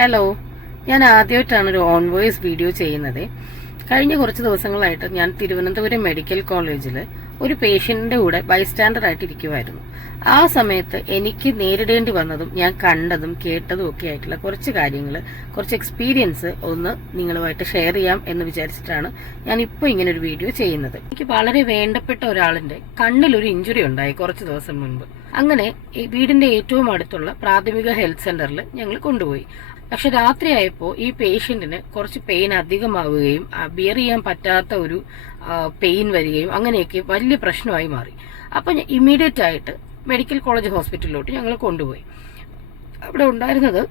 Hello, ഞാൻ ആദ്യമായിട്ടാണ് ഒരു ഓൺ വോയിസ് വീഡിയോ ചെയ്യുന്നത്. കഴിഞ്ഞ കുറച്ച് ദിവസങ്ങളായിട്ട് ഞാൻ തിരുവനന്തപുരം മെഡിക്കൽ കോളേജിൽ ഒരു പേഷ്യന്റിന്റെ കൂടെ ബൈസ്റ്റാൻഡർ ആയിട്ട് ഇരിക്കുമായിരുന്നു. ആ സമയത്ത് എനിക്ക് നേരിടേണ്ടി വന്നതും ഞാൻ കണ്ടതും കേട്ടതും ഒക്കെ ആയിട്ടുള്ള കുറച്ച് കാര്യങ്ങൾ, കുറച്ച് എക്സ്പീരിയൻസ് ഒന്ന് നിങ്ങളുമായിട്ട് ഷെയർ ചെയ്യാം എന്ന് വിചാരിച്ചിട്ടാണ് ഞാൻ ഇപ്പോൾ ഇങ്ങനെ ഒരു വീഡിയോ ചെയ്യുന്നത്. എനിക്ക് വളരെ വേണ്ടപ്പെട്ട ഒരാളിന്റെ കണ്ണിലൊരു ഇഞ്ചുറി ഉണ്ടായി കുറച്ച് ദിവസം മുൻപ്. അങ്ങനെ വീടിന്റെ ഏറ്റവും അടുത്തുള്ള പ്രാഥമിക ഹെൽത്ത് സെന്ററിൽ ഞങ്ങൾ കൊണ്ടുപോയി. പക്ഷെ രാത്രിയായപ്പോൾ ഈ പേഷ്യന്റിന് കുറച്ച് പെയിൻ അധികമാവുകയും ബിയർ ചെയ്യാൻ പറ്റാത്ത ഒരു പെയിൻ വരികയും അങ്ങനെയൊക്കെ വലിയ പ്രശ്നമായി മാറി. അപ്പൊ ഇമ്മീഡിയറ്റ് ആയിട്ട് മെഡിക്കൽ കോളേജ് ഹോസ്പിറ്റലിലോട്ട് ഞങ്ങൾ കൊണ്ടുപോയി. അവിടെ ഉണ്ടായിരുന്നത്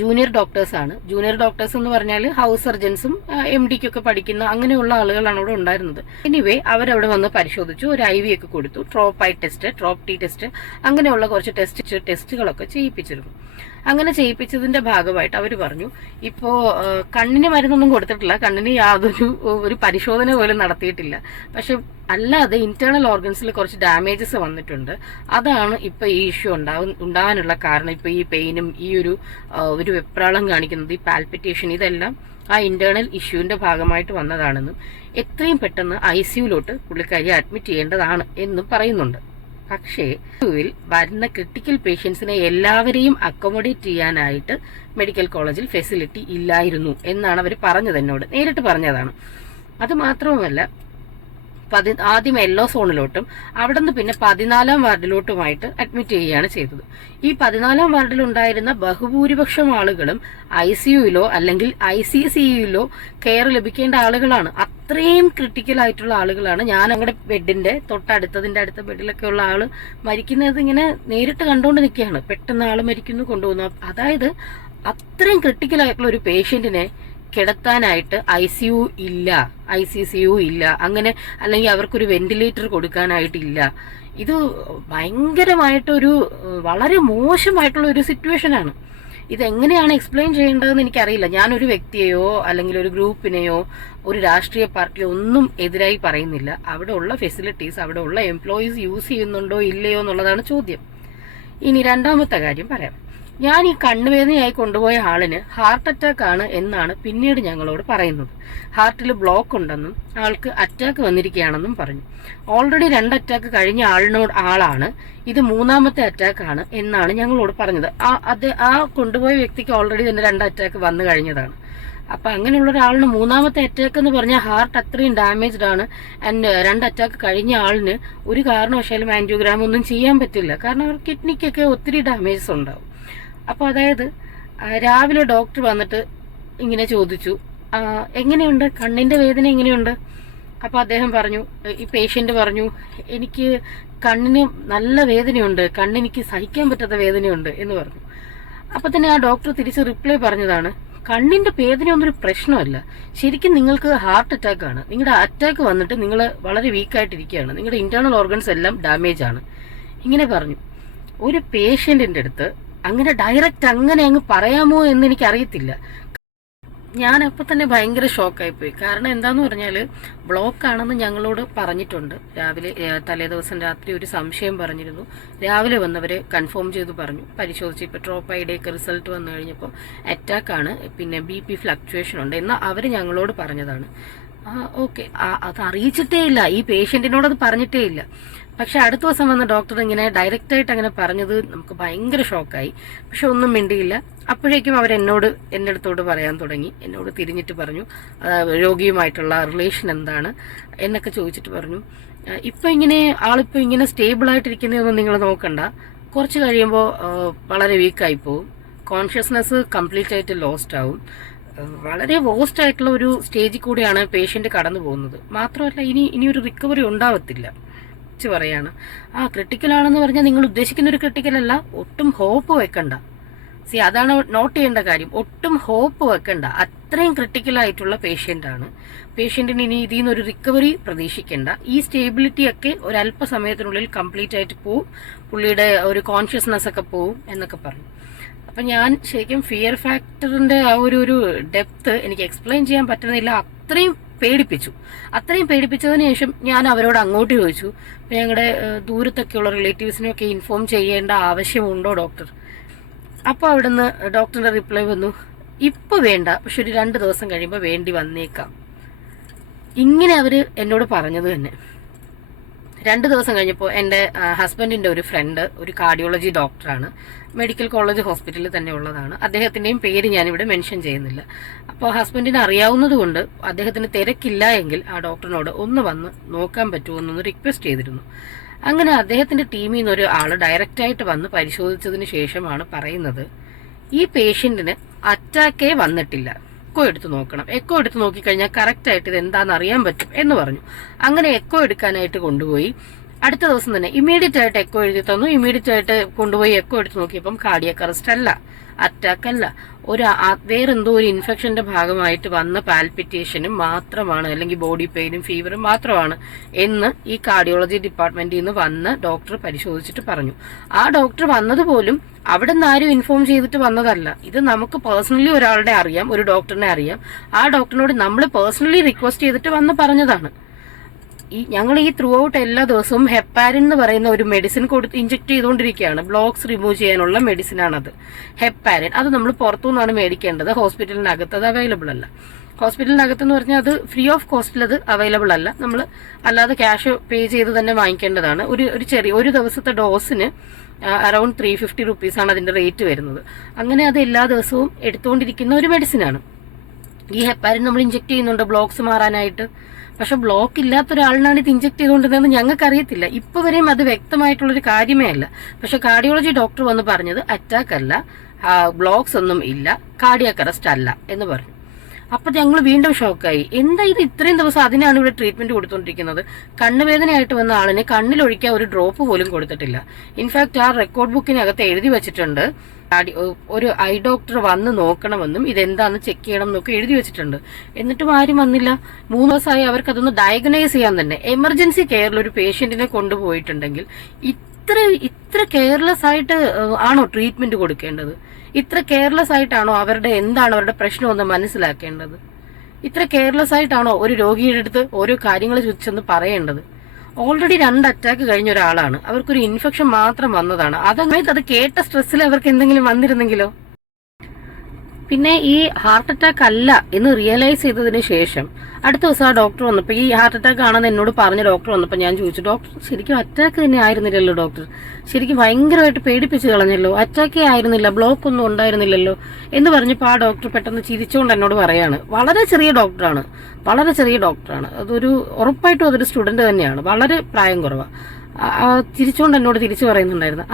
ജൂനിയർ ഡോക്ടേഴ്സ് ആണ്. ജൂനിയർ ഡോക്ടേഴ്സ് എന്ന് പറഞ്ഞാൽ ഹൗസ് സർജൻസും MD-ക്കൊക്കെ പഠിക്കുന്ന അങ്ങനെയുള്ള ആളുകളാണ് അവിടെ ഉണ്ടായിരുന്നത്. എനിവേ അവരവിടെ വന്ന് പരിശോധിച്ചു, ഒരു IV ഒക്കെ കൊടുത്തു, troph eye test, troph T test, അങ്ങനെയുള്ള കുറച്ച് ടെസ്റ്റുകളൊക്കെ ചെയ്യിപ്പിച്ചിരുന്നു. അങ്ങനെ ചെയ്യിപ്പിച്ചതിന്റെ ഭാഗമായിട്ട് അവർ പറഞ്ഞു, ഇപ്പോ കണ്ണിന് മരുന്നൊന്നും കൊടുത്തിട്ടില്ല, കണ്ണിന് യാതൊരു ഒരു പരിശോധന പോലും നടത്തിയിട്ടില്ല, പക്ഷെ അല്ലാതെ ഇന്റേണൽ ഓർഗൻസിൽ കുറച്ച് ഡാമേജസ് വന്നിട്ടുണ്ട്. അതാണ് ഇപ്പൊ ഈ ഇഷ്യൂ ഉണ്ടാവാനുള്ള കാരണം. ഇപ്പൊ ഈ പെയിനും ഈ ഒരു വെപ്രാളം കാണിക്കുന്നത്, ഈ പാൽപിറ്റേഷൻ, ഇതെല്ലാം ആ ഇന്റേണൽ ഇഷ്യൂവിന്റെ ഭാഗമായിട്ട് വന്നതാണെന്നും എത്രയും പെട്ടെന്ന് ICUലോട്ട് പുള്ളിക്കാരി അഡ്മിറ്റ് ചെയ്യേണ്ടതാണ് എന്നും പറയുന്നുണ്ട്. പക്ഷേ വരുന്ന ക്രിട്ടിക്കൽ പേഷ്യൻസിനെ എല്ലാവരെയും അക്കോമഡേറ്റ് ചെയ്യാനായിട്ട് മെഡിക്കൽ കോളേജിൽ ഫെസിലിറ്റി ഇല്ലായിരുന്നു എന്നാണ് അവർ പറഞ്ഞത്, എന്നോട് നേരിട്ട് പറഞ്ഞതാണ്. അത് മാത്രവുമല്ല, ആദ്യം യെല്ലോ സോണിലോട്ടും അവിടെ നിന്ന് പിന്നെ 14-ാം വാർഡിലോട്ടുമായിട്ട് അഡ്മിറ്റ് ചെയ്യുകയാണ് ചെയ്തത്. ഈ 14-ാം വാർഡിലുണ്ടായിരുന്ന ബഹുഭൂരിപക്ഷം ആളുകളും ICUയിലോ അല്ലെങ്കിൽ ICCUയിലോ കെയർ ലഭിക്കേണ്ട ആളുകളാണ്. അത്രയും ക്രിട്ടിക്കൽ ആയിട്ടുള്ള ആളുകളാണ്. ഞാൻ ഞങ്ങളുടെ ബെഡിന്റെ അടുത്ത ബെഡിലൊക്കെ ഉള്ള ആള് മരിക്കുന്നത് ഇങ്ങനെ നേരിട്ട് കണ്ടുകൊണ്ട് നിൽക്കുകയാണ്. പെട്ടെന്ന് ആള് മരിക്കുന്നു, കൊണ്ടുപോകുന്നു. അതായത് അത്രയും ക്രിട്ടിക്കൽ ആയിട്ടുള്ള ഒരു പേഷ്യന്റിനെ കിടത്താനായിട്ട് ICU ഇല്ല, ICCU ഇല്ല, അങ്ങനെ അല്ലെങ്കിൽ അവർക്കൊരു വെന്റിലേറ്റർ കൊടുക്കാനായിട്ടില്ല. ഇത് ഭയങ്കരമായിട്ടൊരു വളരെ മോശമായിട്ടുള്ള ഒരു സിറ്റുവേഷനാണ്. ഇതെങ്ങനെയാണ് എക്സ്പ്ലെയിൻ ചെയ്യേണ്ടതെന്ന് എനിക്കറിയില്ല. ഞാനൊരു വ്യക്തിയെയോ അല്ലെങ്കിൽ ഒരു ഗ്രൂപ്പിനെയോ ഒരു രാഷ്ട്രീയ പാർട്ടിയോ ഒന്നും എതിരായി പറയുന്നില്ല. അവിടെ ഉള്ള ഫെസിലിറ്റീസ്, അവിടെ ഉള്ള എംപ്ലോയീസ് യൂസ് ചെയ്യുന്നുണ്ടോ ഇല്ലയോ എന്നുള്ളതാണ് ചോദ്യം. ഇനി രണ്ടാമത്തെ കാര്യം പറയാം. ഞാൻ ഈ കണ്ണുവേദനയായി കൊണ്ടുപോയ ആളിന് ഹാർട്ട് അറ്റാക്ക് ആണ് എന്നാണ് പിന്നീട് ഞങ്ങളോട് പറയുന്നത്. ഹാർട്ടിൽ ബ്ലോക്ക് ഉണ്ടെന്നും ആൾക്ക് അറ്റാക്ക് വന്നിരിക്കുകയാണെന്നും പറഞ്ഞു. ഓൾറെഡി 2 അറ്റാക്ക് കഴിഞ്ഞ ആളാണ്, ഇത് 3-ാമത്തെ അറ്റാക്ക് ആണ് എന്നാണ് ഞങ്ങളോട് പറഞ്ഞത്. ആ കൊണ്ടുപോയ വ്യക്തിക്ക് ഓൾറെഡി തന്നെ 2 അറ്റാക്ക് വന്നു കഴിഞ്ഞതാണ്. അപ്പൊ അങ്ങനെയുള്ള ഒരാളിന് 3-ാമത്തെ അറ്റാക്ക് എന്ന് പറഞ്ഞാൽ ഹാർട്ട് അത്രയും ഡാമേജ്ഡ് ആണ്. ആൻഡ് 2 അറ്റാക്ക് കഴിഞ്ഞ ആളിന് ഒരു കാരണവശാലും ആൻജിയോഗ്രാം ഒന്നും ചെയ്യാൻ പറ്റില്ല. കാരണം അവർ കിഡ്നിക്കൊക്കെ ഒത്തിരി ഡാമേജസ് ഉണ്ടാവും. അപ്പൊ അതായത് രാവിലെ ഡോക്ടർ വന്നിട്ട് ഇങ്ങനെ ചോദിച്ചു, എങ്ങനെയുണ്ട്, കണ്ണിന്റെ വേദന എങ്ങനെയുണ്ട്? അപ്പൊ അദ്ദേഹം പറഞ്ഞു, ഈ പേഷ്യന്റ് പറഞ്ഞു, എനിക്ക് കണ്ണിന് നല്ല വേദനയുണ്ട്, കണ്ണെനിക്ക് സഹിക്കാൻ പറ്റാത്ത വേദനയുണ്ട് എന്ന് പറഞ്ഞു. അപ്പൊ തന്നെ ആ ഡോക്ടർ തിരിച്ച് റിപ്ലൈ പറഞ്ഞതാണ്, കണ്ണിന്റെ വേദനയൊന്നൊരു പ്രശ്നമല്ല, ശരിക്കും നിങ്ങൾക്ക് ഹാർട്ട് അറ്റാക്ക് ആണ്. നിങ്ങളുടെ അറ്റാക്ക് വന്നിട്ട് നിങ്ങൾ വളരെ വീക്കായിട്ടിരിക്കുകയാണ്, നിങ്ങളുടെ ഇന്റേണൽ ഓർഗൻസ് എല്ലാം ഡാമേജ് ആണ്. ഇങ്ങനെ പറഞ്ഞു. ഒരു പേഷ്യന്റിന്റെ അടുത്ത് അങ്ങനെ ഡയറക്റ്റ് അങ്ങനെ അങ്ങ് പറയാമോ എന്ന് എനിക്കറിയത്തില്ല. ഞാൻ അപ്പൊ തന്നെ ഭയങ്കര ഷോക്കായിപ്പോയി. കാരണം എന്താന്ന് പറഞ്ഞാല് ബ്ലോക്ക് ആണെന്ന് ഞങ്ങളോട് പറഞ്ഞിട്ടുണ്ട്. രാവിലെ തലേദിവസം രാത്രി ഒരു സംശയം പറഞ്ഞിരുന്നു. രാവിലെ വന്നവരെ കൺഫേം ചെയ്തു പറഞ്ഞു, പരിശോധിച്ച് ഇപ്പൊ ട്രോപ്പ് ഐയുടെ ഒക്കെ റിസൾട്ട് വന്നു കഴിഞ്ഞപ്പോൾ അറ്റാക്ക് ആണ്, പിന്നെ BP ഫ്ലക്ച്വേഷൻ ഉണ്ട് എന്ന് അവര് ഞങ്ങളോട് പറഞ്ഞതാണ്. ഓക്കെ, അത് അറിയിച്ചിട്ടേ ഇല്ല, ഈ പേഷ്യന്റിനോട് അത് പറഞ്ഞിട്ടേ ഇല്ല. പക്ഷെ അടുത്ത ദിവസം വന്ന ഡോക്ടർ ഇങ്ങനെ ഡയറക്റ്റ് ആയിട്ട് അങ്ങനെ പറഞ്ഞത് നമുക്ക് ഭയങ്കര ഷോക്കായി. പക്ഷെ ഒന്നും മിണ്ടിയില്ല. അപ്പോഴേക്കും എന്റെ അടുത്തോട് പറയാൻ തുടങ്ങി. എന്നോട് തിരിഞ്ഞിട്ട് പറഞ്ഞു, രോഗിയുമായിട്ടുള്ള റിലേഷൻ എന്താണ് എന്നൊക്കെ ചോദിച്ചിട്ട് പറഞ്ഞു, ആളിപ്പോ ഇങ്ങനെ സ്റ്റേബിൾ ആയിട്ടിരിക്കുന്നതൊന്നും നിങ്ങൾ നോക്കണ്ട, കുറച്ച് കഴിയുമ്പോൾ വളരെ വീക്കായി പോവും, കോൺഷ്യസ്നെസ് കംപ്ലീറ്റ് ആയിട്ട് ലോസ്റ്റ് ആവും, വളരെ വേസ്റ്റ് ആയിട്ടുള്ള ഒരു സ്റ്റേജിൽ കൂടിയാണ് പേഷ്യന്റ് കടന്നു പോകുന്നത്. മാത്രമല്ല ഇനി ഒരു റിക്കവറി ഉണ്ടാവത്തില്ല പറയാണ്. ക്രിട്ടിക്കൽ ആണെന്ന് പറഞ്ഞാൽ നിങ്ങൾ ഉദ്ദേശിക്കുന്ന ഒരു ക്രിട്ടിക്കൽ അല്ല, ഒട്ടും ഹോപ്പ് വെക്കണ്ട. അതാണ് നോട്ട് ചെയ്യേണ്ട കാര്യം, ഒട്ടും ഹോപ്പ് വെക്കണ്ട. അത്രയും ക്രിട്ടിക്കൽ ആയിട്ടുള്ള പേഷ്യന്റ് ആണ്. പേഷ്യന്റിന് ഇനി ഇതിൽ നിന്ന് ഒരു റിക്കവറി പ്രതീക്ഷിക്കേണ്ട. ഈ സ്റ്റേബിലിറ്റി ഒക്കെ ഒരല്പസമയത്തിനുള്ളിൽ കംപ്ലീറ്റ് ആയിട്ട് പോവും, പുള്ളിയുടെ ഒരു കോൺഷ്യസ്നെസ് ഒക്കെ പോവും എന്നൊക്കെ പറഞ്ഞു. അപ്പൊ ഞാൻ ശരിക്കും ഫിയർ ഫാക്ടറിന്റെ ആ ഒരു ഡെപ്ത് എനിക്ക് എക്സ്പ്ലെയിൻ ചെയ്യാൻ പറ്റുന്നില്ല. അത്രയും പേടിപ്പിച്ചതിന് ശേഷം ഞാൻ അവരോട് അങ്ങോട്ട് ചോദിച്ചു, ഞങ്ങളുടെ ദൂരത്തൊക്കെയുള്ള റിലേറ്റീവ്സിനെയൊക്കെ ഇൻഫോം ചെയ്യേണ്ട ആവശ്യമുണ്ടോ ഡോക്ടർ? അപ്പോൾ അവിടുന്ന് ഡോക്ടറിന്റെ റിപ്ലൈ വന്നു, ഇപ്പൊ വേണ്ട, പക്ഷെ ഒരു 2 ദിവസം കഴിയുമ്പോൾ വേണ്ടി വന്നേക്കാം. ഇങ്ങനെ അവര് എന്നോട് പറഞ്ഞത് തന്നെ. 2 ദിവസം കഴിഞ്ഞപ്പോൾ എൻ്റെ ഹസ്ബൻഡിന്റെ ഒരു ഫ്രണ്ട് ഒരു കാർഡിയോളജി ഡോക്ടറാണ്, മെഡിക്കൽ കോളേജ് ഹോസ്പിറ്റലിൽ തന്നെ ഉള്ളതാണ്. അദ്ദേഹത്തിന്റെയും പേര് ഞാനിവിടെ മെൻഷൻ ചെയ്യുന്നില്ല. അപ്പോൾ ഹസ്ബൻഡിന് അറിയാവുന്നത് കൊണ്ട് അദ്ദേഹത്തിന് തിരക്കില്ല എങ്കിൽ ആ ഡോക്ടറിനോട് ഒന്ന് വന്ന് നോക്കാൻ പറ്റുമോ എന്നൊന്ന് റിക്വസ്റ്റ് ചെയ്തിരുന്നു. അങ്ങനെ അദ്ദേഹത്തിന്റെ ടീമിൽ നിന്ന് ഒരു ആള് ഡയറക്റ്റായിട്ട് വന്ന് പരിശോധിച്ചതിന് ശേഷമാണ് പറയുന്നത്, ഈ പേഷ്യന്റിന് അറ്റാക്കേ വന്നിട്ടില്ല, എക്കോ എടുത്ത് നോക്കണം, എക്കോ എടുത്ത് നോക്കിക്കഴിഞ്ഞാൽ കറക്റ്റായിട്ട് ഇത് എന്താണെന്ന് അറിയാൻ പറ്റും എന്ന് പറഞ്ഞു. അങ്ങനെ എക്കോ എടുക്കാനായിട്ട് കൊണ്ടുപോയി. അടുത്ത ദിവസം തന്നെ ഇമ്മീഡിയറ്റ് ആയിട്ട് എക്കോ എഴുതി തന്നു. ഇമ്മീഡിയറ്റ് ആയിട്ട് കൊണ്ടുപോയി എക്കോ എടുത്ത് നോക്കിയപ്പം കാർഡിയാക് അറസ്റ്റ് അല്ല, അറ്റാക്ക് അല്ല, വേറെന്തോ ഒരു ഇൻഫെക്ഷന്റെ ഭാഗമായിട്ട് വന്ന പാൽപിറ്റേഷനും മാത്രമാണ്, അല്ലെങ്കിൽ ബോഡി പെയിനും ഫീവറും മാത്രമാണ് എന്ന് ഈ കാർഡിയോളജി ഡിപ്പാർട്ട്മെന്റിൽ നിന്ന് വന്ന് ഡോക്ടർ പരിശോധിച്ചിട്ട് പറഞ്ഞു. ആ ഡോക്ടർ വന്നതുപോലും അവിടെ നിന്ന് ആരും ഇൻഫോം ചെയ്തിട്ട് വന്നതല്ല. ഇത് നമുക്ക് പേഴ്സണലി ഒരാളുടെ അറിയാം, ഒരു ഡോക്ടറിനെ അറിയാം. ആ ഡോക്ടറിനോട് നമ്മൾ പേഴ്സണലി റിക്വസ്റ്റ് ചെയ്തിട്ട് വന്ന് പറഞ്ഞതാണ്. ഞങ്ങൾ ഈ ത്രൂ ഔട്ട് എല്ലാ ദിവസവും ഹെപ്പാരിൻ എന്ന് പറയുന്ന ഒരു മെഡിസിൻ കൊടുത്ത് ഇഞ്ചെക്ട് ചെയ്തുകൊണ്ടിരിക്കുകയാണ്. ബ്ലോക്സ് റിമൂവ് ചെയ്യാനുള്ള മെഡിസിൻ ആണത്, ഹെപ്പാരിൻ. അത് നമ്മൾ പുറത്തുനിന്നാണ് മേടിക്കേണ്ടത്, ഹോസ്പിറ്റലിനകത്ത് അത് അവൈലബിൾ അല്ല. ഹോസ്പിറ്റലിനകത്ത് എന്ന് പറഞ്ഞാൽ അത് ഫ്രീ ഓഫ് കോസ്റ്റിൽ അത് അവൈലബിൾ അല്ല, നമ്മൾ അല്ലാതെ ക്യാഷ് പേ ചെയ്ത് തന്നെ വാങ്ങിക്കേണ്ടതാണ്. ഒരു ദിവസത്തെ ഡോസിന് അറൌണ്ട് 350 റുപ്പീസാണ് അതിന്റെ റേറ്റ് വരുന്നത്. അങ്ങനെ അത് എല്ലാ ദിവസവും എടുത്തുകൊണ്ടിരിക്കുന്ന ഒരു മെഡിസിനാണ്. ഈ ഹെപ്പാരിൻ നമ്മൾ ഇഞ്ചെക്ട് ചെയ്യുന്നുണ്ട് ബ്ലോക്സ് മാറാനായിട്ട്. പക്ഷെ ബ്ലോക്ക് ഇല്ലാത്ത ഒരാളിനാണ് ഇത് ഇഞ്ചെക്ട് ചെയ്തുകൊണ്ടിരുന്നത് ഞങ്ങൾക്ക് അറിയത്തില്ല. ഇപ്പൊ വരെയും അത് വ്യക്തമായിട്ടുള്ളൊരു കാര്യമേ അല്ല. പക്ഷെ കാർഡിയോളജി ഡോക്ടർ വന്ന് പറഞ്ഞത് അറ്റാക്ക് അല്ല, ബ്ലോക്സ് ഒന്നും ഇല്ല, കാർഡിയാക് അറസ്റ്റ് അല്ല എന്ന് പറഞ്ഞു. അപ്പൊ ഞങ്ങൾ വീണ്ടും ഷോക്കായി. എന്താ ഇത് ഇത്രയും ദിവസം അതിനാണ് ഇവിടെ ട്രീറ്റ്മെന്റ് കൊടുത്തോണ്ടിരിക്കുന്നത്? കണ്ണുവേദനയായിട്ട് വന്ന ആളിനെ കണ്ണിലൊഴിക്കാൻ ഒരു ഡ്രോപ്പ് പോലും കൊടുത്തിട്ടില്ല. ഇൻഫാക്ട് ആ റെക്കോർഡ് ബുക്കിനകത്ത് എഴുതി വെച്ചിട്ടുണ്ട്, ഒരു ഐ ഡോക്ടർ വന്ന് നോക്കണമെന്നും ഇതെന്താന്ന് ചെക്ക് ചെയ്യണം എന്നൊക്കെ എഴുതി വെച്ചിട്ടുണ്ട്. എന്നിട്ടും ആരും വന്നില്ല. 3 ദിവസമായി അവർക്ക് അതൊന്ന് ഡയഗ്നൈസ് ചെയ്യാൻ തന്നെ. എമർജൻസി കെയറിൽ ഒരു പേഷ്യന്റിനെ കൊണ്ടുപോയിട്ടുണ്ടെങ്കിൽ ഇത്ര കെയർലെസ് ആയിട്ട് ആണോ ട്രീറ്റ്മെന്റ് കൊടുക്കേണ്ടത്? ഇത്ര കെയർലെസ് ആയിട്ടാണോ എന്താണ് അവരുടെ പ്രശ്നമെന്ന് മനസ്സിലാക്കേണ്ടത്? ഇത്ര കെയർലെസ് ആയിട്ടാണോ ഒരു രോഗിയുടെ അടുത്ത് ഓരോ കാര്യങ്ങൾ ചെന്ന് പറയേണ്ടത്? ഓൾറെഡി 2 അറ്റാക്ക് കഴിഞ്ഞ ഒരാളാണ്, അവർക്കൊരു ഇൻഫെക്ഷൻ മാത്രം വന്നതാണ്. അത് കേട്ട സ്ട്രെസ്സിൽ അവർക്ക് എന്തെങ്കിലും വന്നിരുന്നെങ്കിലോ? പിന്നെ ഈ ഹാർട്ട് അറ്റാക്ക് അല്ല എന്ന് റിയലൈസ് ചെയ്തതിന് ശേഷം അടുത്ത ദിവസം ആ ഡോക്ടർ വന്നപ്പോൾ, ഈ ഹാർട്ട് അറ്റാക്ക് ആണെന്ന് എന്നോട് പറഞ്ഞ ഡോക്ടർ വന്നപ്പോൾ ഞാൻ ചോദിച്ചു, ഡോക്ടർ ശരിക്കും അറ്റാക്ക് തന്നെ ആയിരുന്നില്ലല്ലോ ഡോക്ടർ, ശരിക്കും ഭയങ്കരമായിട്ട് പേടിപ്പിച്ച് കളഞ്ഞല്ലോ, അറ്റാക്കേ ആയിരുന്നില്ല, ബ്ലോക്ക് ഒന്നും ഉണ്ടായിരുന്നില്ലല്ലോ എന്ന് പറഞ്ഞപ്പോൾ ആ ഡോക്ടർ പെട്ടെന്ന് ചിരിച്ചുകൊണ്ട് എന്നോട് പറയാണ്, വളരെ ചെറിയ ഡോക്ടറാണ്, അതൊരു ഉറപ്പായിട്ടും അതൊരു സ്റ്റുഡന്റ് തന്നെയാണ്, വളരെ പ്രായം കുറവാണ്. ചിരിച്ചുകൊണ്ട് എന്നോട് തിരിച്ചു പറയുന്നുണ്ടായിരുന്നു,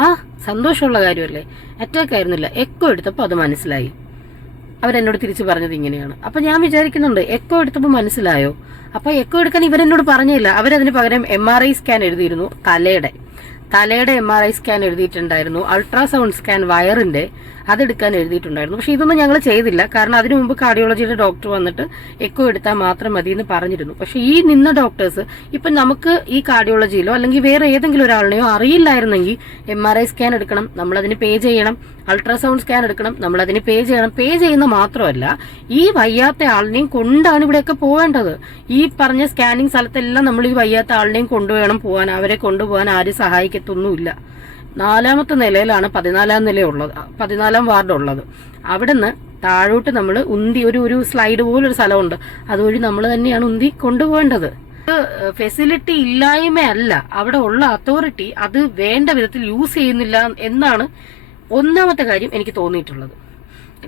സന്തോഷമുള്ള കാര്യമല്ലേ, അറ്റാക്ക് ആയിരുന്നില്ല, എക്കോ എടുത്തപ്പോൾ അത് മനസ്സിലായി. അവരെന്നോട് തിരിച്ചു പറഞ്ഞത് ഇങ്ങനെയാണ്. അപ്പൊ ഞാൻ വിചാരിക്കുന്നുണ്ട്, എക്കോ എടുത്തപ്പോൾ മനസ്സിലായോ? അപ്പൊ എക്കോ എടുക്കാൻ ഇവരെന്നോട് പറഞ്ഞില്ല. അവരതിന് പകരം MRI സ്കാൻ എഴുതിയിരുന്നു, തലയുടെ MRI സ്കാൻ എഴുതിയിട്ടുണ്ടായിരുന്നു, അൾട്രാസൗണ്ട് സ്കാൻ വയറിന്റെ അതെടുക്കാൻ എഴുതിയിട്ടുണ്ടായിരുന്നു. പക്ഷെ ഇതൊന്നും ഞങ്ങൾ ചെയ്തില്ല, കാരണം അതിനു മുമ്പ് കാർഡിയോളജിയുടെ ഡോക്ടർ വന്നിട്ട് എക്കോ എടുത്താൽ മാത്രം മതി എന്ന് പറഞ്ഞിരുന്നു. പക്ഷെ ഈ നിന്ന ഡോക്ടേഴ്സ് ഇപ്പൊ നമുക്ക് ഈ കാർഡിയോളജിയിലോ അല്ലെങ്കിൽ വേറെ ഏതെങ്കിലും ഒരാളിനെയോ അറിയില്ലായിരുന്നെങ്കിൽ MRI സ്കാൻ എടുക്കണം, നമ്മളതിന് പേ ചെയ്യണം, അൾട്രാസൗണ്ട് സ്കാൻ എടുക്കണം, നമ്മളതിന് പേ ചെയ്യണം. പേ ചെയ്യുന്ന മാത്രമല്ല, ഈ വയ്യാത്ത ആളിനെയും കൊണ്ടാണ് ഇവിടെയൊക്കെ പോവേണ്ടത്. ഈ പറഞ്ഞ സ്കാനിങ് സ്ഥലത്തെല്ലാം നമ്മൾ ഈ വയ്യാത്ത ആളിനെയും കൊണ്ടുവേണം പോകാൻ. അവരെ കൊണ്ടുപോകാൻ ആരും സഹായിക്കത്തൊന്നുമില്ല. 4ാമത്തെ നിലയിലാണ് 14ാം വാർഡ് ഉള്ളത്. അവിടുന്ന് താഴോട്ട് നമ്മൾ ഉന്തി ഒരു സ്ലൈഡ് പോലൊരു സ്ഥലമുണ്ട്, അതുവഴി നമ്മൾ തന്നെയാണ് ഉന്തി കൊണ്ടുപോകേണ്ടത്. ഫെസിലിറ്റി ഇല്ലായ്മയല്ല, അവിടെ ഉള്ള അതോറിറ്റി അത് വേണ്ട വിധത്തിൽ യൂസ് ചെയ്യുന്നില്ല എന്നാണ് 1ാമത്തെ കാര്യം എനിക്ക് തോന്നിയിട്ടുള്ളത്.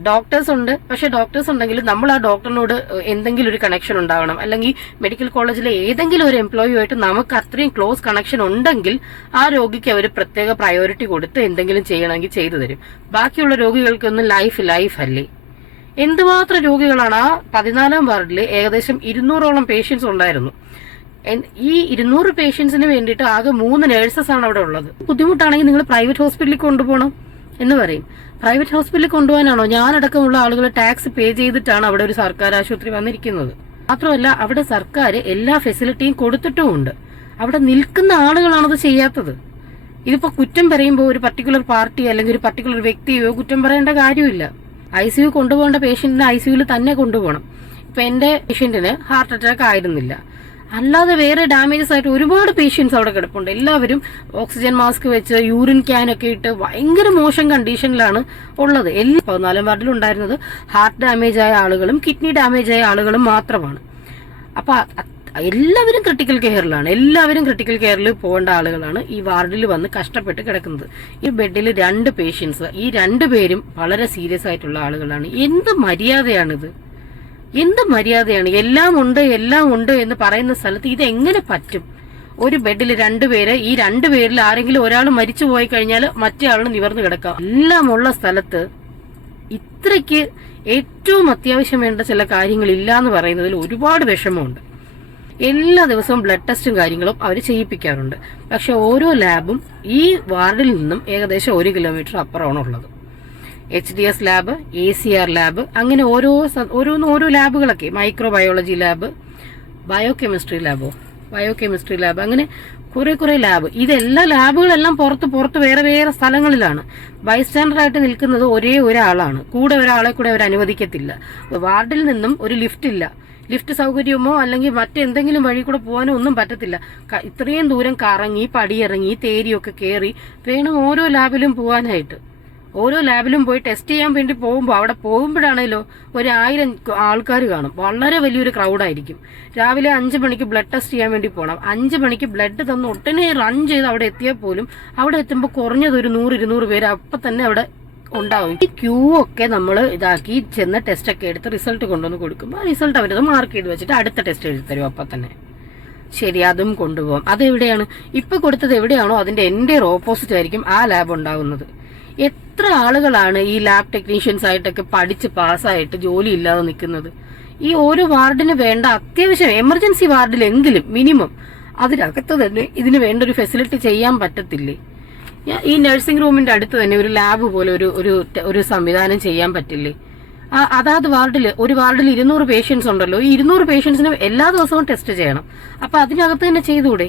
ഡോക്ടേഴ്സ് ഉണ്ട്, പക്ഷെ ഡോക്ടേഴ്സ് ഉണ്ടെങ്കിൽ നമ്മൾ ആ ഡോക്ടറിനോട് എന്തെങ്കിലും ഒരു കണക്ഷൻ ഉണ്ടാവണം, അല്ലെങ്കിൽ മെഡിക്കൽ കോളേജിലെ ഏതെങ്കിലും ഒരു എംപ്ലോയിയുമായിട്ട് നമുക്ക് അത്രയും ക്ലോസ് കണക്ഷൻ ഉണ്ടെങ്കിൽ ആ രോഗിക്ക് അവർ പ്രത്യേക പ്രയോറിറ്റി കൊടുത്ത് എന്തെങ്കിലും ചെയ്യണമെങ്കിൽ ചെയ്തു തരും. ബാക്കിയുള്ള രോഗികൾക്കൊന്നും ലൈഫ് അല്ലേ? എന്തുമാത്രം രോഗികളാണ് ആ 14ാം വാർഡിൽ? ഏകദേശം 200ഓളം പേഷ്യൻസ് ഉണ്ടായിരുന്നു. ഈ 200 പേഷ്യൻസിന് വേണ്ടിയിട്ട് ആകെ 3 നഴ്സസ് ആണ് അവിടെ ഉള്ളത്. ബുദ്ധിമുട്ടാണെങ്കിൽ നിങ്ങൾ പ്രൈവറ്റ് ഹോസ്പിറ്റലിൽ കൊണ്ടുപോകണം എന്ന് പറയും. പ്രൈവറ്റ് ഹോസ്പിറ്റലിൽ കൊണ്ടുപോകാനാണോ? ഞാനടക്കമുള്ള ആളുകൾ ടാക്സ് പേ ചെയ്തിട്ടാണ് അവിടെ ഒരു സർക്കാർ ആശുപത്രി വന്നിരിക്കുന്നത്. മാത്രമല്ല അവിടെ സർക്കാർ എല്ലാ ഫെസിലിറ്റിയും കൊടുത്തിട്ടുമുണ്ട്. അവിടെ നിൽക്കുന്ന ആളുകളാണത് ചെയ്യാത്തത്. ഇതിപ്പോ കുറ്റം പറയുമ്പോൾ ഒരു പർട്ടിക്കുലർ പാർട്ടി അല്ലെങ്കിൽ ഒരു പർട്ടിക്കുലർ വ്യക്തിയോ കുറ്റം പറയേണ്ട കാര്യമില്ല. ICU കൊണ്ടുപോകേണ്ട പേഷ്യന്റിനെ ICUവിൽ തന്നെ കൊണ്ടുപോകണം. ഇപ്പൊ എന്റെ പേഷ്യന്റിന് ഹാർട്ട് അറ്റാക്ക് ആയിരുന്നില്ല, അല്ലാതെ വേറെ ഡാമേജസ് ആയിട്ട് ഒരുപാട് പേഷ്യൻസ് അവിടെ കിടപ്പുണ്ട്. എല്ലാവരും ഓക്സിജൻ മാസ്ക് വെച്ച് യൂറിൻ ക്യാൻ ഒക്കെ ഇട്ട് ഭയങ്കര മോശം കണ്ടീഷനിലാണ് ഉള്ളത്. 14 വാർഡിൽ ഉണ്ടായിരുന്നത് ഹാർട്ട് ഡാമേജ് ആയ ആളുകളും കിഡ്നി ഡാമേജ് ആയ ആളുകളും മാത്രമാണ്. അപ്പൊ എല്ലാവരും ക്രിട്ടിക്കൽ കെയറിൽ പോകേണ്ട ആളുകളാണ് ഈ വാർഡിൽ വന്ന് കഷ്ടപ്പെട്ട് കിടക്കുന്നത്. ഈ ബെഡിൽ 2 പേഷ്യൻസ്, ഈ 2 പേരും വളരെ സീരിയസ് ആയിട്ടുള്ള ആളുകളാണ്. എന്ത് മര്യാദയാണിത്? എല്ലാം ഉണ്ട് എന്ന് പറയുന്ന സ്ഥലത്ത് ഇത് എങ്ങനെ പറ്റും? ഒരു ബെഡിൽ 2 പേര്, ഈ 2 പേരിൽ ആരെങ്കിലും ഒരാൾ മരിച്ചു പോയി കഴിഞ്ഞാൽ മറ്റേ ആളിന് നിവർന്നു കിടക്കാം. എല്ലാമുള്ള സ്ഥലത്ത് ഇത്രയ്ക്ക് ഏറ്റവും അത്യാവശ്യം വേണ്ട ചില കാര്യങ്ങൾ ഇല്ല എന്ന് പറയുന്നതിൽ ഒരുപാട് വിഷമമുണ്ട്. എല്ലാ ദിവസവും ബ്ലഡ് ടെസ്റ്റും കാര്യങ്ങളും അവർ ചെയ്യിപ്പിക്കാറുണ്ട്. പക്ഷെ ഓരോ ലാബും ഈ വാർഡിൽ നിന്നും ഏകദേശം 1 കിലോമീറ്റർ അപ്പുറമാണ് ഉള്ളത്. HDS ലാബ്, ACR ലാബ്, അങ്ങനെ ഓരോ ലാബുകളൊക്കെ, മൈക്രോബയോളജി ലാബ്, ബയോകെമിസ്ട്രി ലാബ്, അങ്ങനെ കുറെ ലാബ്. ഇതെല്ലാ ലാബുകളെല്ലാം പുറത്ത് വേറെ സ്ഥലങ്ങളിലാണ്. ബൈസ്റ്റാൻഡർ ആയിട്ട് നിൽക്കുന്നത് ഒരേ ഒരാളാണ്. കൂടെ ഒരാളെ കൂടെ അവർ അനുവദിക്കത്തില്ല. വാർഡിൽ നിന്നും ഒരു ലിഫ്റ്റ് സൗകര്യമോ അല്ലെങ്കിൽ മറ്റെന്തെങ്കിലും വഴി കൂടെ പോകാനോ ഒന്നും പറ്റത്തില്ല. ഇത്രയും ദൂരം കറങ്ങി പടിയിറങ്ങി തേരിയൊക്കെ കയറി വേണം ഓരോ ലാബിലും പോകാനായിട്ട്. ഓരോ ലാബിലും പോയി ടെസ്റ്റ് ചെയ്യാൻ വേണ്ടി അവിടെ പോകുമ്പോഴാണല്ലോ 1000 ആൾക്കാർ കാണും. വളരെ വലിയൊരു ക്രൗഡായിരിക്കും. രാവിലെ 5 മണിക്ക് ബ്ലഡ് ടെസ്റ്റ് ചെയ്യാൻ വേണ്ടി പോകണം. 5 മണിക്ക് ബ്ലഡ് തന്ന് ഒട്ടനെ റൺ ചെയ്ത് അവിടെ എത്തിയാൽ പോലും അവിടെ എത്തുമ്പോൾ കുറഞ്ഞത് ഒരു 100-200 പേര് അപ്പം തന്നെ അവിടെ ഉണ്ടാവും. ഈ ക്യൂ ഒക്കെ നമ്മൾ ഇതാക്കി ചെന്ന് ടെസ്റ്റ് ഒക്കെ എടുത്ത് റിസൾട്ട് കൊണ്ടുവന്ന് കൊടുക്കുമ്പോൾ റിസൾട്ട് അവരത് മാർക്ക് ചെയ്ത് വെച്ചിട്ട് അടുത്ത ടെസ്റ്റ് എഴുതി തരും അപ്പം തന്നെ. ശരി, അതും കൊണ്ടുപോകാം. അതെവിടെയാണ് ഇപ്പൊ കൊടുത്തത്? എവിടെയാണോ അതിന്റെ എൻ്റെ ഓപ്പോസിറ്റ് ആയിരിക്കും ആ ലാബ് ഉണ്ടാവുന്നത്. എത്ര ആളുകളാണ് ഈ ലാബ് ടെക്നീഷ്യൻസ് ആയിട്ടൊക്കെ പഠിച്ച് പാസ്സായിട്ട് ജോലി ഇല്ലാതെ നിൽക്കുന്നത്? ഈ ഓരോ വാർഡിന് വേണ്ട അത്യാവശ്യം എമർജൻസി വാർഡിലെങ്കിലും മിനിമം അതിനകത്ത് തന്നെ ഇതിന് വേണ്ട ഒരു ഫെസിലിറ്റി ചെയ്യാൻ പറ്റത്തില്ലേ? ഈ നഴ്സിംഗ് റൂമിന്റെ അടുത്ത് തന്നെ ഒരു ലാബ് പോലെ ഒരു സംവിധാനം ചെയ്യാൻ പറ്റില്ലേ? അതാത് ഒരു വാർഡിൽ 200 പേഷ്യൻസ് ഉണ്ടല്ലോ. ഈ 200 പേഷ്യൻസിന് എല്ലാ ദിവസവും ടെസ്റ്റ് ചെയ്യണം. അപ്പൊ അതിനകത്ത് തന്നെ ചെയ്തുകൂടെ?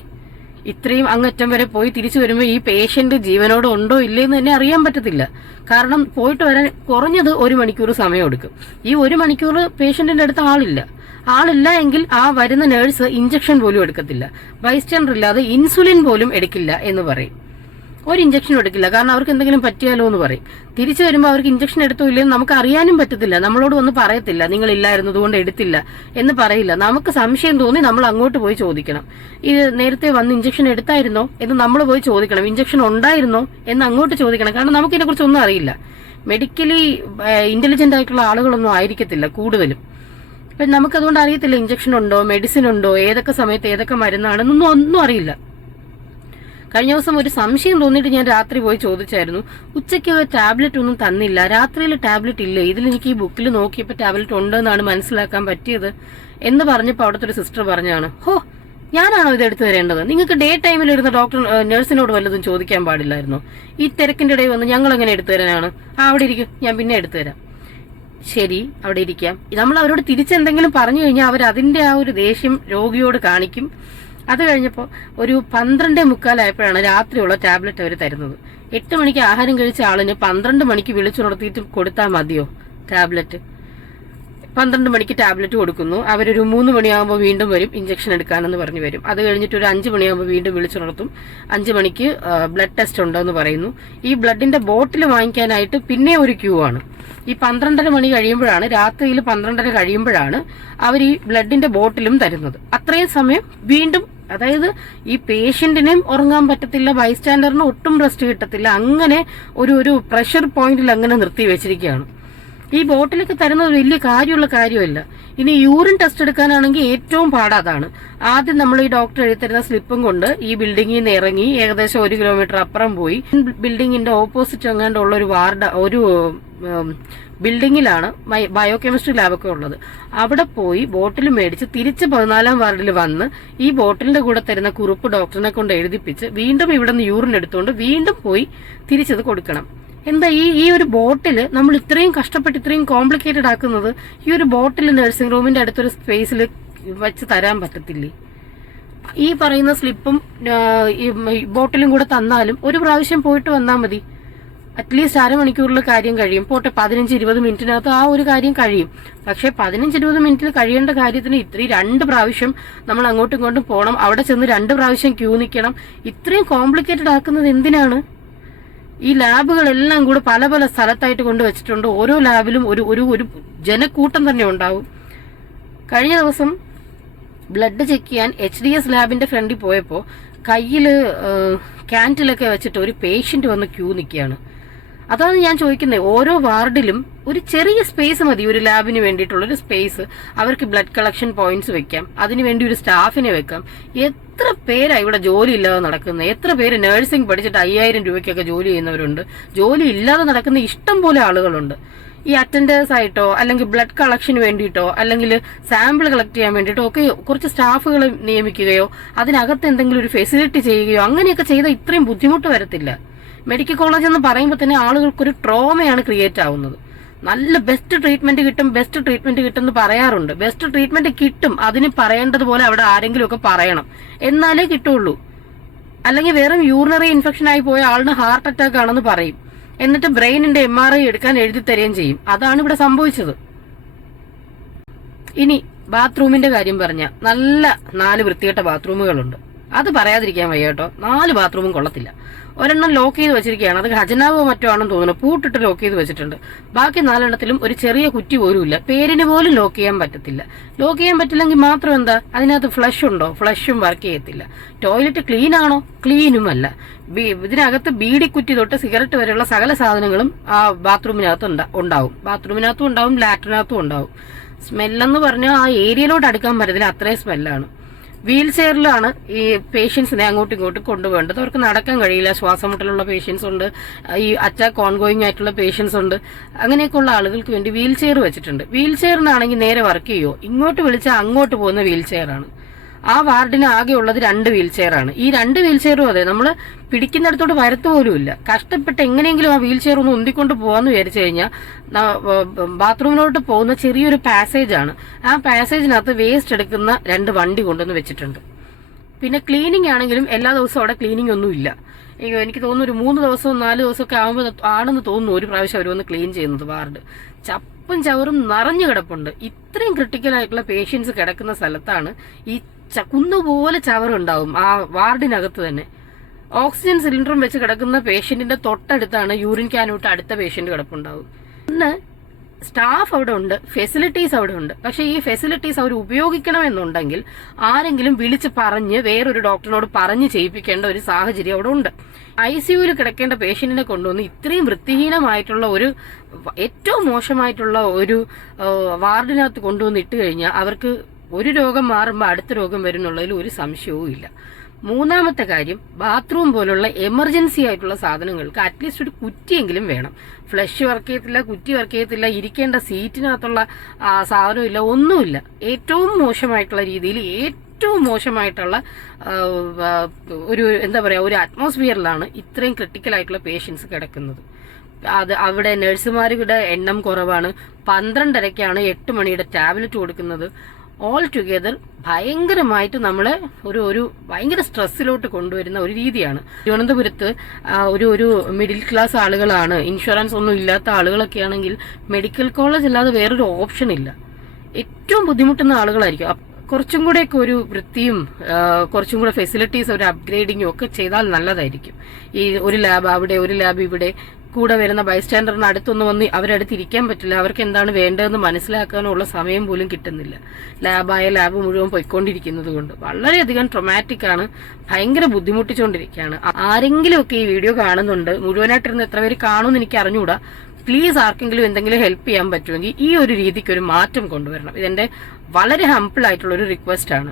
ഇത്രയും അങ്ങറ്റം വരെ പോയി തിരിച്ചു വരുമ്പോൾ ഈ പേഷ്യന്റ് ജീവനോടെ ഉണ്ടോ ഇല്ലേന്ന് തന്നെ അറിയാൻ പറ്റത്തില്ല. കാരണം പോയിട്ട് വരാൻ കുറഞ്ഞത് 1 മണിക്കൂർ സമയം എടുക്കും. ഈ 1 മണിക്കൂർ പേഷ്യന്റിന്റെ അടുത്ത് ആളില്ല എങ്കിൽ ആ വരുന്ന നേഴ്സ് ഇഞ്ചക്ഷൻ പോലും എടുക്കത്തില്ല. ബൈസ്റ്റാൻഡർ ഇല്ലാതെ ഇൻസുലിൻ പോലും എടുക്കില്ല എന്ന് പറയും. ഒരു ഇഞ്ചക്ഷൻ എടുക്കില്ല, കാരണം അവർക്ക് എന്തെങ്കിലും പറ്റിയാലോ എന്ന് പറയും. തിരിച്ചു വരുമ്പോൾ അവർക്ക് ഇഞ്ചക്ഷൻ എടുത്തോ ഇല്ലെന്ന് നമുക്ക് അറിയാനും പറ്റത്തില്ല. നമ്മളോട് ഒന്നും പറയത്തില്ല, നിങ്ങൾ ഇല്ലായിരുന്നത് കൊണ്ട് എടുത്തില്ല എന്ന് പറയില്ല. നമുക്ക് സംശയം തോന്നി നമ്മൾ അങ്ങോട്ട് പോയി ചോദിക്കണം. ഇത് നേരത്തെ വന്ന് ഇഞ്ചക്ഷൻ എടുത്തായിരുന്നോ എന്ന് നമ്മൾ പോയി ചോദിക്കണം. ഇഞ്ചക്ഷൻ ഉണ്ടായിരുന്നോ എന്ന് അങ്ങോട്ട് ചോദിക്കണം. കാരണം നമുക്ക് ഇതിനെക്കുറിച്ച് ഒന്നും അറിയില്ല. മെഡിക്കലി ഇന്റലിജന്റ് ആയിട്ടുള്ള ആളുകളൊന്നും ആയിരിക്കത്തില്ല കൂടുതലും. അപ്പൊ നമുക്കതുകൊണ്ട് അറിയത്തില്ല ഇഞ്ചക്ഷൻ ഉണ്ടോ, മെഡിസിൻ ഉണ്ടോ, ഏതൊക്കെ സമയത്ത് ഏതൊക്കെ മരുന്നാണെന്നൊന്നും ഒന്നും അറിയില്ല. കഴിഞ്ഞ ദിവസം ഒരു സംശയം തോന്നിയിട്ട് ഞാൻ രാത്രി പോയി ചോദിച്ചായിരുന്നു. ഉച്ചയ്ക്ക് ടാബ്ലറ്റ് ഒന്നും തന്നില്ല, രാത്രിയിൽ ടാബ്ലറ്റ് ഇല്ലേ, ഇതിലെനിക്ക് ഈ ബുക്കിൽ നോക്കിയപ്പോൾ ടാബ്ലറ്റ് ഉണ്ടെന്നാണ് മനസ്സിലാക്കാൻ പറ്റിയത് എന്ന് പറഞ്ഞപ്പോൾ അവിടുത്തെ ഒരു സിസ്റ്റർ പറഞ്ഞാണ്, ഞാനാണോ ഇത് എടുത്തു തരേണ്ടത്? നിങ്ങൾക്ക് ഡേ ടൈമിൽ ഇരുന്ന നഴ്സിനോട് വല്ലതും ചോദിക്കാൻ പാടില്ലായിരുന്നോ? ഈ തിരക്കിന്റെ ഇടയിൽ വന്ന് ഞങ്ങൾ എങ്ങനെ എടുത്തു തരാനാണ്? അവിടെ ഇരിക്കും, ഞാൻ പിന്നെ എടുത്തു തരാം. ശരി, അവിടെ ഇരിക്കാം. നമ്മൾ അവരോട് തിരിച്ചെന്തെങ്കിലും പറഞ്ഞു കഴിഞ്ഞാൽ അവർ അതിന്റെ ആ ഒരു ദേഷ്യം രോഗിയോട് കാണിക്കും. അത് കഴിഞ്ഞപ്പോൾ ഒരു 12:45 രാത്രിയുള്ള ടാബ്ലറ്റ് അവർ തരുന്നത്. 8 മണിക്ക് ആഹാരം കഴിച്ച ആളിന് 12 മണിക്ക് വിളിച്ചുണർത്തിയിട്ട് കൊടുത്താൽ മതിയോ ടാബ്ലറ്റ്? 12 മണിക്ക് ടാബ്ലറ്റ് കൊടുക്കുന്നു. അവരൊരു 3 മണിയാകുമ്പോൾ വീണ്ടും വരും ഇഞ്ചക്ഷൻ എടുക്കാനെന്ന് പറഞ്ഞു വരും. അത് കഴിഞ്ഞിട്ട് ഒരു 5 മണിയാകുമ്പോൾ വീണ്ടും വിളിച്ചുണർത്തും. 5 മണിക്ക് ബ്ലഡ് ടെസ്റ്റ് ഉണ്ടെന്ന് പറയുന്നു. ഈ ബ്ലഡിന്റെ ബോട്ടിൽ വാങ്ങിക്കാനായിട്ട് പിന്നെ ഒരു ക്യൂ ആണ്. ഈ 12:30 മണി കഴിയുമ്പോഴാണ്, രാത്രിയിൽ 12:30 കഴിയുമ്പോഴാണ് അവർ ഈ ബ്ലഡിന്റെ ബോട്ടിലും തരുന്നത്. അത്രയും സമയം വീണ്ടും, അതായത് ഈ പേഷ്യന്റിനെയും ഉറങ്ങാൻ പറ്റത്തില്ല, ബൈസ്റ്റാൻഡറിന് ഒട്ടും റെസ്റ്റ് കിട്ടത്തില്ല. അങ്ങനെ ഒരു പ്രഷർ പോയിന്റിൽ അങ്ങനെ നിർത്തി വെച്ചിരിക്കുകയാണ്. ഈ ബോട്ടിലൊക്കെ തരുന്നത് വലിയ കാര്യമല്ല. ഇനി യൂറിൻ ടെസ്റ്റ് എടുക്കാനാണെങ്കിൽ ഏറ്റവും പാടാതാണ്. ആദ്യം നമ്മൾ ഈ ഡോക്ടർ എഴുതിത്തരുന്ന സ്ലിപ്പും കൊണ്ട് ഈ ബിൽഡിങ്ങിൽ നിന്ന് ഇറങ്ങി ഏകദേശം 1 കിലോമീറ്റർ അപ്പുറം പോയി ബിൽഡിങ്ങിന്റെ ഓപ്പോസിറ്റ് എങ്ങാണ്ടുള്ള ഒരു ബിൽഡിങ്ങിലാണ് ബയോകെമിസ്ട്രി ലാബൊക്കെ ഉള്ളത്. അവിടെ പോയി ബോട്ടിൽ മേടിച്ച് തിരിച്ച് 14-ാം വാർഡിൽ വന്ന് ഈ ബോട്ടിലിന്റെ കൂടെ തരുന്ന കുറിപ്പ് ഡോക്ടറിനെ കൊണ്ട് എഴുതിപ്പിച്ച് വീണ്ടും ഇവിടെ നിന്ന് യൂറിൻ എടുത്തുകൊണ്ട് വീണ്ടും പോയി തിരിച്ചത് കൊടുക്കണം. എന്താ ഈ ഒരു ബോട്ടില് നമ്മൾ ഇത്രയും കഷ്ടപ്പെട്ട് ഇത്രയും കോംപ്ലിക്കേറ്റഡ് ആക്കുന്നത്? ഈ ഒരു ബോട്ടിൽ നഴ്സിംഗ് റൂമിന്റെ അടുത്തൊരു സ്പേസിൽ വെച്ച് തരാൻ പറ്റത്തില്ലേ? ഈ പറയുന്ന സ്ലിപ്പും ബോട്ടിലും കൂടെ തന്നാലും ഒരു പ്രാവശ്യം പോയിട്ട് വന്നാൽ മതി. അറ്റ്ലീസ്റ്റ് അരമണിക്കൂറിൽ കാര്യം കഴിയും, പോട്ടെ 15-20 മിനിറ്റിനകത്ത് ആ ഒരു കാര്യം കഴിയും. പക്ഷെ 15-20 മിനിറ്റിൽ കഴിയേണ്ട കാര്യത്തിന് ഇത്രയും 2 പ്രാവശ്യം നമ്മൾ അങ്ങോട്ടും ഇങ്ങോട്ടും പോകണം, അവിടെ ചെന്ന് 2 പ്രാവശ്യം ക്യൂ നിൽക്കണം. ഇത്രയും കോംപ്ലിക്കേറ്റഡ് ആക്കുന്നത് എന്തിനാണ്? ഈ ലാബുകളെല്ലാം കൂടെ പല പല സ്ഥലത്തായിട്ട് കൊണ്ടുവച്ചിട്ടുണ്ട്. ഓരോ ലാബിലും ഒരു ജനക്കൂട്ടം തന്നെ ഉണ്ടാവും. കഴിഞ്ഞ ദിവസം ബ്ലഡ് ചെക്ക് ചെയ്യാൻ HDS ലാബിന്റെ ഫ്രണ്ടിൽ പോയപ്പോൾ കയ്യില് ക്യാൻറ്റിലൊക്കെ വെച്ചിട്ട് ഒരു പേഷ്യന്റ് വന്ന് ക്യൂ നിൽക്കുകയാണ്. അതാണ് ഞാൻ ചോദിക്കുന്നത്. ഓരോ വാർഡിലും ഒരു ചെറിയ സ്പേസ് മതി, ഒരു ലാബിന് വേണ്ടിയിട്ടുള്ളൊരു സ്പേസ്. അവർക്ക് ബ്ലഡ് കളക്ഷൻ പോയിന്റ്സ് വെക്കാം, അതിനുവേണ്ടി ഒരു സ്റ്റാഫിനെ വെക്കാം. എത്ര പേരാ ഇവിടെ ജോലി ഇല്ലാതെ നടക്കുന്നത്? എത്ര പേര് നഴ്സിംഗ് പഠിച്ചിട്ട് 5000 രൂപയ്ക്കൊക്കെ ജോലി ചെയ്യുന്നവരുണ്ട്? ജോലി ഇല്ലാതെ നടക്കുന്ന ഇഷ്ടം പോലെ ആളുകളുണ്ട്. ഈ അറ്റൻഡേഴ്സ് ആയിട്ടോ അല്ലെങ്കിൽ ബ്ലഡ് കളക്ഷന് വേണ്ടിയിട്ടോ അല്ലെങ്കിൽ സാമ്പിൾ കളക്ട് ചെയ്യാൻ വേണ്ടിയിട്ടോ ഒക്കെ കുറച്ച് സ്റ്റാഫുകൾ നിയമിക്കുകയോ അതിനകത്ത് എന്തെങ്കിലും ഒരു ഫെസിലിറ്റി ചെയ്യുകയോ അങ്ങനെയൊക്കെ ചെയ്താൽ ഇത്രയും ബുദ്ധിമുട്ട് വരത്തില്ല. മെഡിക്കൽ കോളേജ് എന്ന് പറയുമ്പോൾ തന്നെ ആളുകൾക്കൊരു ട്രോമയാണ് ക്രിയേറ്റ് ആവുന്നത്. നല്ല ബെസ്റ്റ് ട്രീറ്റ്മെന്റ് കിട്ടും എന്ന് പറയാറുണ്ട്. ബെസ്റ്റ് ട്രീറ്റ്മെന്റ് കിട്ടും, അതിന് പറയേണ്ടതുപോലെ അവിടെ ആരെങ്കിലും ഒക്കെ പറയണം, എന്നാലേ കിട്ടുള്ളൂ. അല്ലെങ്കിൽ വെറും യൂറിനറി ഇൻഫെക്ഷൻ ആയി പോയ ആളിന് ഹാർട്ട് അറ്റാക്ക് ആണെന്ന് പറയും, എന്നിട്ട് ബ്രെയിനിന്റെ MRI എടുക്കാൻ എഴുതി തരുകയും ചെയ്യും. അതാണ് ഇവിടെ സംഭവിച്ചത്. ഇനി ബാത്റൂമിന്റെ കാര്യം പറഞ്ഞ നല്ല 4 വൃത്തികെട്ട ബാത്റൂമുകളുണ്ട്. അത് പറയാതിരിക്കാൻ വയ്യ കേട്ടോ. 4 ബാത്റൂമും കൊള്ളത്തില്ല. ഒരെണ്ണം ലോക്ക് ചെയ്ത് വെച്ചിരിക്കുകയാണ്, അത് ഖജനാവോ മറ്റോ ആണെന്ന് തോന്നുന്നു, പൂട്ടിട്ട് ലോക്ക് ചെയ്ത് വെച്ചിട്ടുണ്ട്. ബാക്കി 4 എണ്ണത്തിലും ഒരു ചെറിയ കുറ്റി പോലും ഇല്ല. പേരിന് പോലും ലോക്ക് ചെയ്യാൻ പറ്റത്തില്ല. ലോക്ക് ചെയ്യാൻ പറ്റില്ലെങ്കിൽ മാത്രം എന്താ, അതിനകത്ത് ഫ്ലഷ് ഉണ്ടോ? ഫ്ലഷും വർക്ക് ചെയ്യത്തില്ല. ടോയ്ലറ്റ് ക്ലീൻ ആണോ? ക്ലീനുമല്ല. ഇതിനകത്ത് ബീഡിക്കുറ്റി തൊട്ട് സിഗരറ്റ് വരെയുള്ള സകല സാധനങ്ങളും ആ ബാത്റൂമിനകത്ത് ഉണ്ടാവും. ബാത്റൂമിനകത്തും ഉണ്ടാവും, ലാറ്റിനകത്തും ഉണ്ടാവും. സ്മെല്ലെന്ന് പറഞ്ഞാൽ ആ ഏരിയയിലോട്ട് അടുക്കാൻ പറ്റത്തില്ല, അത്രയും സ്മെല്ലാണ്. വീൽ ചെയറിലാണ് ഈ പേഷ്യൻസിനെ അങ്ങോട്ടും ഇങ്ങോട്ടും കൊണ്ടുപോകേണ്ടത്. അവർക്ക് നടക്കാൻ കഴിയില്ല. ശ്വാസമുട്ടലുള്ള പേഷ്യൻസ് ഉണ്ട്, ഈ അറ്റാക്ക് ഓൺഗോയിങ് ആയിട്ടുള്ള പേഷ്യൻസ് ഉണ്ട്. അങ്ങനെയൊക്കെയുള്ള ആളുകൾക്ക് വേണ്ടി വീൽ ചെയർ വെച്ചിട്ടുണ്ട്. വീൽ ചെയറിനാണെങ്കിൽ നേരെ വർക്ക് ചെയ്യുമോ? ഇങ്ങോട്ട് വിളിച്ചാൽ അങ്ങോട്ട് പോകുന്ന വീൽ ചെയറാണ്. ആ വാർഡിന് ആകെ ഉള്ളത് 2 വീൽ ചെയറാണ്. ഈ 2 വീൽ ചെയറും അതെ, നമ്മൾ പിടിക്കുന്നിടത്തോട്ട് വരത്ത് പോലും ഇല്ല. കഷ്ടപ്പെട്ട് എങ്ങനെയെങ്കിലും ആ വീൽ ചെയർ ഒന്ന് ഉന്തിക്കൊണ്ട് പോകാന്ന് വിചാരിച്ചു കഴിഞ്ഞാൽ ബാത്റൂമിലോട്ട് പോകുന്ന ചെറിയൊരു പാസേജ് ആണ്. ആ പാസേജിനകത്ത് വേസ്റ്റ് എടുക്കുന്ന 2 വണ്ടി കൊണ്ടുവന്ന് വെച്ചിട്ടുണ്ട്. പിന്നെ ക്ലീനിങ് ആണെങ്കിലും എല്ലാ ദിവസവും അവിടെ ക്ലീനിങ് ഒന്നും ഇല്ല. എനിക്ക് തോന്നുന്നു ഒരു 3 ദിവസവും 4 ദിവസമൊക്കെ ആകുമ്പോൾ ആണെന്ന് തോന്നുന്നു ഒരു പ്രാവശ്യം അവർ വന്ന് ക്ലീൻ ചെയ്യുന്നത്. വാർഡ് ചപ്പും ചവറും നിറഞ്ഞു കിടപ്പുണ്ട്. ഇത്രയും ക്രിട്ടിക്കൽ ആയിട്ടുള്ള പേഷ്യൻസ് കിടക്കുന്ന സ്ഥലത്താണ് ഈ കുന്നുപോലെ ചവറുണ്ടാവും ആ വാർഡിനകത്ത് തന്നെ. ഓക്സിജൻ സിലിണ്ടറും വെച്ച് കിടക്കുന്ന പേഷ്യന്റിന്റെ തൊട്ടടുത്താണ് യൂറിൻ ക്യാനോട്ട് അടുത്ത പേഷ്യന്റ് കിടപ്പുണ്ടാവും. ഒന്ന് സ്റ്റാഫ് അവിടെ ഉണ്ട്, ഫെസിലിറ്റീസ് അവിടെ ഉണ്ട്. പക്ഷെ ഈ ഫെസിലിറ്റീസ് അവർ ഉപയോഗിക്കണമെന്നുണ്ടെങ്കിൽ ആരെങ്കിലും വിളിച്ച് പറഞ്ഞ് വേറൊരു ഡോക്ടറിനോട് പറഞ്ഞ് ചെയ്യിപ്പിക്കേണ്ട ഒരു സാഹചര്യം അവിടെ ഉണ്ട്. ICUവിൽ കിടക്കേണ്ട പേഷ്യന്റിനെ കൊണ്ടുവന്ന് ഇത്രയും വൃത്തിഹീനമായിട്ടുള്ള ഏറ്റവും മോശമായിട്ടുള്ള ഒരു വാർഡിനകത്ത് കൊണ്ടുവന്ന് ഇട്ട് കഴിഞ്ഞാൽ അവർക്ക് ഒരു രോഗം മാറുമ്പോൾ അടുത്ത രോഗം വരുന്നുള്ളതിൽ ഒരു സംശയവും ഇല്ല. 3ാമത്തെ കാര്യം, ബാത്റൂം പോലുള്ള എമർജൻസി ആയിട്ടുള്ള സാധനങ്ങൾക്ക് അറ്റ്ലീസ്റ്റ് ഒരു കുറ്റിയെങ്കിലും വേണം. ഫ്ലഷ് വർക്ക് ചെയ്യത്തില്ല, കുറ്റി വർക്ക് ചെയ്യത്തില്ല, ഇരിക്കേണ്ട സീറ്റിനകത്തുള്ള സാധനമില്ല, ഒന്നുമില്ല. ഏറ്റവും മോശമായിട്ടുള്ള രീതിയിൽ ഏറ്റവും മോശമായിട്ടുള്ള ഒരു എന്താ പറയുക ഒരു അറ്റ്മോസ്ഫിയറിലാണ് ഇത്രയും ക്രിട്ടിക്കൽ ആയിട്ടുള്ള പേഷ്യൻസ് കിടക്കുന്നത്. അവിടെ നഴ്സുമാരുടെ എണ്ണം കുറവാണ്. 12:30-ക്കാണ് 8 മണിയുടെ ടാബ്ലറ്റ് കൊടുക്കുന്നത്. ഓൾ ടുഗെദർ ഭയങ്കരമായിട്ട് നമ്മളെ ഒരു ഭയങ്കര സ്ട്രെസ്സിലോട്ട് കൊണ്ടുവരുന്ന ഒരു രീതിയാണ്. തിരുവനന്തപുരത്ത് ഒരു മിഡിൽ ക്ലാസ് ആളുകളാണ്, ഇൻഷുറൻസ് ഒന്നും ഇല്ലാത്ത ആളുകളൊക്കെ ആണെങ്കിൽ മെഡിക്കൽ കോളേജ് അല്ലാതെ വേറൊരു ഓപ്ഷൻ ഇല്ല. ഏറ്റവും ബുദ്ധിമുട്ടുന്ന ആളുകളായിരിക്കും. കുറച്ചും കൂടെയൊക്കെ ഒരു വൃത്തിയും കുറച്ചും കൂടെ ഫെസിലിറ്റീസ് ഒരു അപ്ഗ്രേഡിങ്ങും ഒക്കെ ചെയ്താൽ നല്ലതായിരിക്കും. ഈ ഒരു ലാബ് അവിടെ ഒരു ലാബ് ഇവിടെ, കൂടെ വരുന്ന ബൈസ്റ്റാൻഡറിന് അടുത്തൊന്നും വന്ന് അവരടുത്ത് ഇരിക്കാൻ പറ്റില്ല. അവർക്ക് എന്താണ് വേണ്ടതെന്ന് മനസ്സിലാക്കാനുള്ള സമയം പോലും കിട്ടുന്നില്ല. ലാബ് മുഴുവൻ പോയിക്കൊണ്ടിരിക്കുന്നത് കൊണ്ട് വളരെയധികം ട്രൊമാറ്റിക് ആണ്. ഭയങ്കര ബുദ്ധിമുട്ടിച്ചുകൊണ്ടിരിക്കുകയാണ്. ആരെങ്കിലും ഒക്കെ ഈ വീഡിയോ കാണുന്നുണ്ട്, മുഴുവനായിട്ടിരുന്ന് എത്ര പേര് കാണുമെന്ന് എനിക്ക് അറിഞ്ഞുകൂടാ. പ്ലീസ് ആർക്കെങ്കിലും എന്തെങ്കിലും ഹെൽപ്പ് ചെയ്യാൻ പറ്റുമെങ്കിൽ ഈ ഒരു രീതിക്ക് ഒരു മാറ്റം കൊണ്ടുവരണം. ഇതെന്റെ വളരെ ഹംപിൾ ആയിട്ടുള്ള ഒരു റിക്വസ്റ്റ് ആണ്.